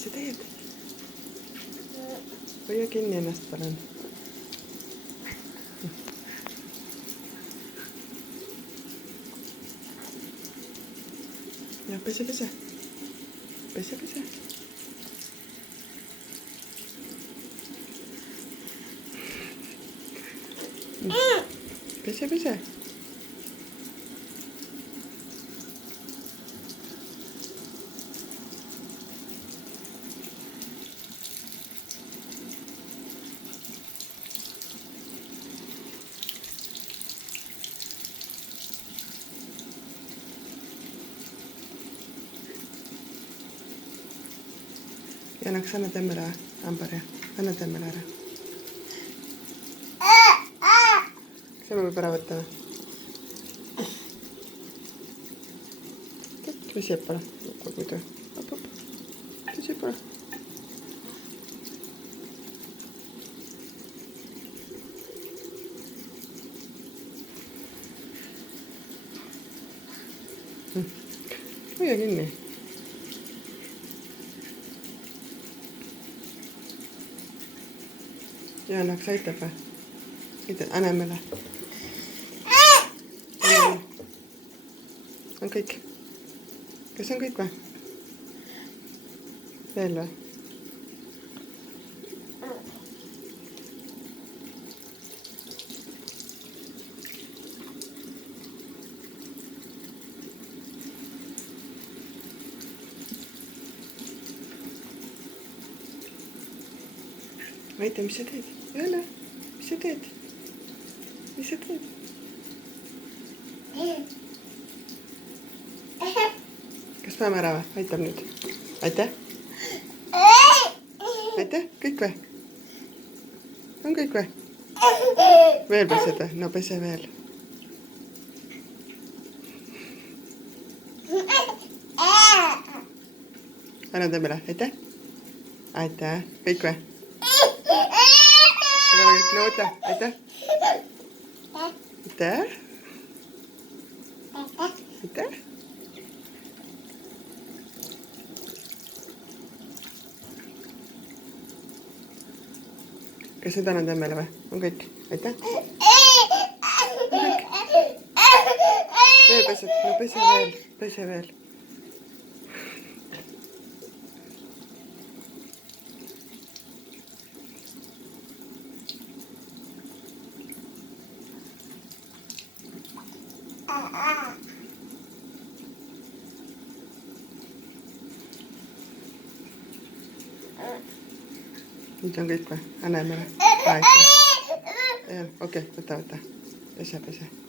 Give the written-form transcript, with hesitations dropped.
mis sa teed? hoia kinni ennast, palun. ja pese. pese. Pese. Jaanaks, anna temmele hambari, anna temmele ära. Selle võib ära võtta või? Või siia pole, muidu. Op. Siia pole. Hoia kinni. Jaanaks aitab või? Aitab Anemele. On kõik? Kas on kõik või? Veel või? Aita, mis sa teed? Jana, mis sa teed? Mis sa teed? Kas paneme ära või? Aitab nüüd. Aitäh. Aitäh, kõik või? On kõik või? Veel pesed või? No pese veel. Anna temmele, aitäh. Aitäh, kõik või? No oota, aitäh. Aitäh. Aitäh. Kas nüüd annan temmele või? On kõik? Aitäh. Veel pesed, no pese veel. Nüüd on kõik või? Anemele. Okei, võta. Pese.